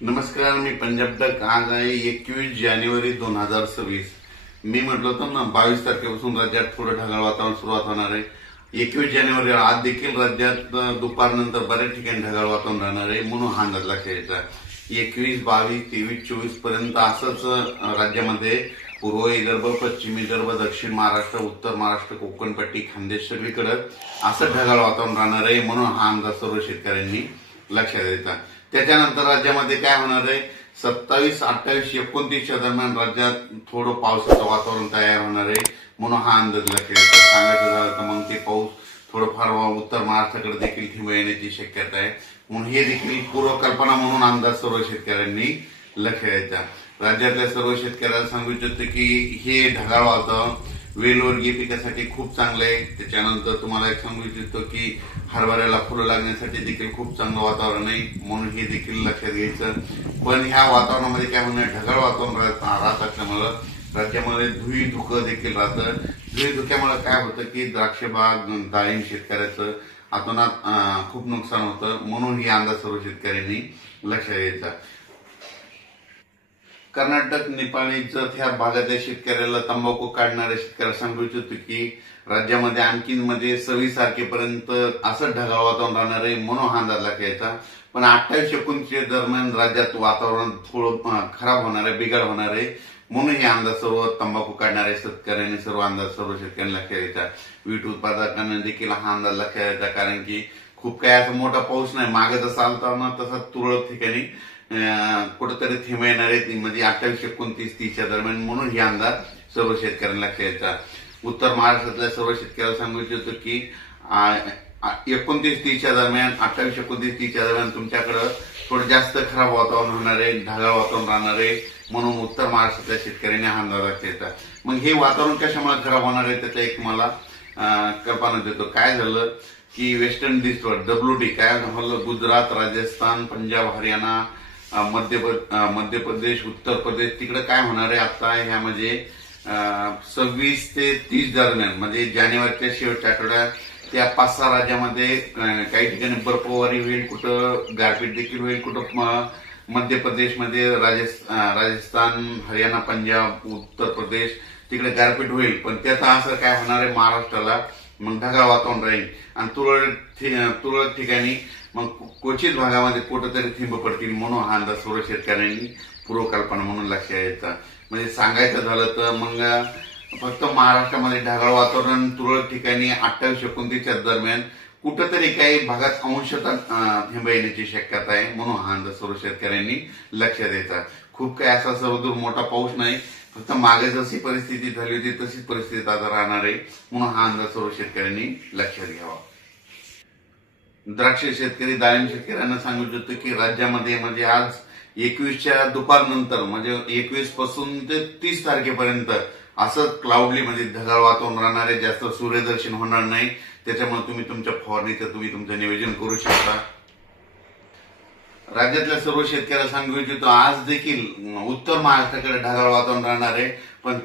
नमस्कार, मी पंजाब तक. आज आहे 21 जानेवारी 2026. मी म्हटलं होतं ना 22 तारखेपासून राज्यात थोडं ढगाळ वातावरण सुरुवात होणार आहे. 21 जानेवारी आज देखील राज्यात दुपारनंतर बऱ्याच ठिकाणी ढगाळ वातावरण राहणार आहे, म्हणून हा अंदाज लक्षात घ्यायचा. 21, 22, 23, 24 पर्यंत असंच राज्यामध्ये पूर्व विदर्भ, पश्चिम विदर्भ, दक्षिण महाराष्ट्र, उत्तर महाराष्ट्र, कोकणपट्टी, खानदेश सगळीकडे असं ढगाळ वातावरण राहणार आहे, म्हणून हा अंदाज सर्व शेतकऱ्यांनी लक्षात द्यायचा. त्याच्यानंतर राज्यामध्ये काय होणार आहे, 27, 28, 29 दरम्यान राज्यात थोडं पावसाचं वातावरण तयार होणार आहे, म्हणून हा अंदाज लक्षात द्यायचा. सांगायचं झालं तर मग ते पाऊस थोडंफार उत्तर महाराष्ट्राकडे देखील ठिबक येण्याची शक्यता आहे, म्हणून हे देखील पूर्वकल्पना म्हणून अंदाज सर्व शेतकऱ्यांनी लक्षात द्यायचा. राज्यातल्या सर्व शेतकऱ्यांना सांगू इच्छितो की हे ढगाळ वातावरण वेलवर्गीय पिकासाठी खूप चांगलं आहे. त्याच्यानंतर तुम्हाला एक सांगू इच्छितो की हरभऱ्याला फुलं लागण्यासाठी देखील खूप चांगलं वातावरण आहे, म्हणून हे देखील लक्षात घ्यायचं. पण ह्या वातावरणामध्ये काय होणार, ढगाळ वातावरण राहत असल्यामुळं राज्यामध्ये धुई धुकं देखील राहतं. धुई धुक्यामुळे काय होतं की द्राक्ष बाग, डाळिंब शेतकऱ्याचं अतोनात खूप नुकसान होतं, म्हणून ही अंदाज सर्व शेतकऱ्यांनी लक्षात घ्यायचा. कर्नाटक, नेपाळीचं त्या भागातल्या शेतकऱ्याला, तंबाखू काढणाऱ्या शेतकऱ्याला सांगू इच्छितो की राज्यामध्ये आणखीन 26 तारखेपर्यंत असं ढगाळ वातावरण राहणार आहे, म्हणून हा अंदाज घ्यायचा. पण 28, 29 दरम्यान राज्यात वातावरण थोडं खराब होणार आहे, बिघाड होणार आहे, म्हणून हे अंदाज सर्व तंबाखू काढणाऱ्या शेतकऱ्यांनी सर्व शेतकऱ्यांनी लक्षात घ्यायचा. वीट उत्पादकांना देखील हा अंदाज लक्षात घ्यायचा, कारण की खूप काही असं मोठा पाऊस नाही, मागे जसा आलता ना तसा तुरळक ठिकाणी कुठेतरी थेंब येणार आहेत, म्हणजे 28, 29, 30 दरम्यान, म्हणून ही अंदाज सर्व शेतकऱ्यांना लक्षात घ्यायचा. उत्तर महाराष्ट्रातल्या सर्व शेतकऱ्याला सांगू इच्छितो की 29, 30 दरम्यान, 28, 29, 30 दरम्यान तुमच्याकडं थोडं जास्त खराब वातावरण होणार आहे, ढगाळ वातावरण राहणार आहे, म्हणून उत्तर महाराष्ट्रातल्या शेतकऱ्यांनी हा अंदाज लक्षात घ्यायचा. मग हे वातावरण कशामुळे खराब होणार आहे त्याचा एक मला कल्पना देतो. काय झालं की वेस्टर्न डिस्टर्ब WD काय झालं, गुजरात, राजस्थान, पंजाब, हरियाणा, मध्य प्रदेश, उत्तर प्रदेश तिकडे काय होणार आहे आता ह्या म्हणजे 26 ते 30 दरम्यान, म्हणजे जानेवारीच्या शेवटच्या आठवड्यात त्या 5-6 राज्यामध्ये काही ठिकाणी बर्फवारी होईल, कुठं गारपीट देखील होईल, कुठं मध्य प्रदेशमध्ये, राजस्थान, हरियाणा, पंजाब, उत्तर प्रदेश तिकडे गारपीट होईल. पण त्याचा असं काय होणार आहे, महाराष्ट्राला मग ढगाळ वातावरण राहील आणि तुरळक ठिकाणी मग क्वचित भागामध्ये कुठंतरी थेंब पडतील, म्हणून हा अंदाज सर्व शेतकऱ्यांनी पूर्वकल्पना म्हणून लक्षात घ्यायचा. म्हणजे सांगायचं झालं तर मग फक्त महाराष्ट्रामध्ये ढगाळ वातावरण तुरळक ठिकाणी 28, 29 दरम्यान कुठंतरी काही भागात अंशतः थेंब येण्याची शक्यता आहे, म्हणून हा अंदाज सर्व शेतकऱ्यांनी लक्षात द्यायचा. खूप काही असा सर्वदूर मोठा पाऊस नाही, फक्त मागे जशी परिस्थिती झाली होती तशीच परिस्थिती आता राहणार आहे, म्हणून हा अंदाज सर्व शेतकऱ्यांनी लक्षात घ्यावा. द्राक्ष शेतकरी, डाळिंब शेतकऱ्यांना सांगू इच्छितो की राज्यामध्ये म्हणजे आज 21च्या दुपारनंतर, म्हणजे 21 पासून ते 30 तारखेपर्यंत असं क्लाउडली म्हणजे ढगाळ वातावरण राहणार आहे, जास्त सूर्यदर्शन होणार नाही. त्याच्यामुळे तुम्ही तुमच्या फवारणीचं तुमचं नियोजन करू शकता. राज्यातल्या सर्व शेतकऱ्याला सांगू इच्छितो आज देखील उत्तर महाराष्ट्राकडे ढगाळ वातावरण राहणार आहे, पण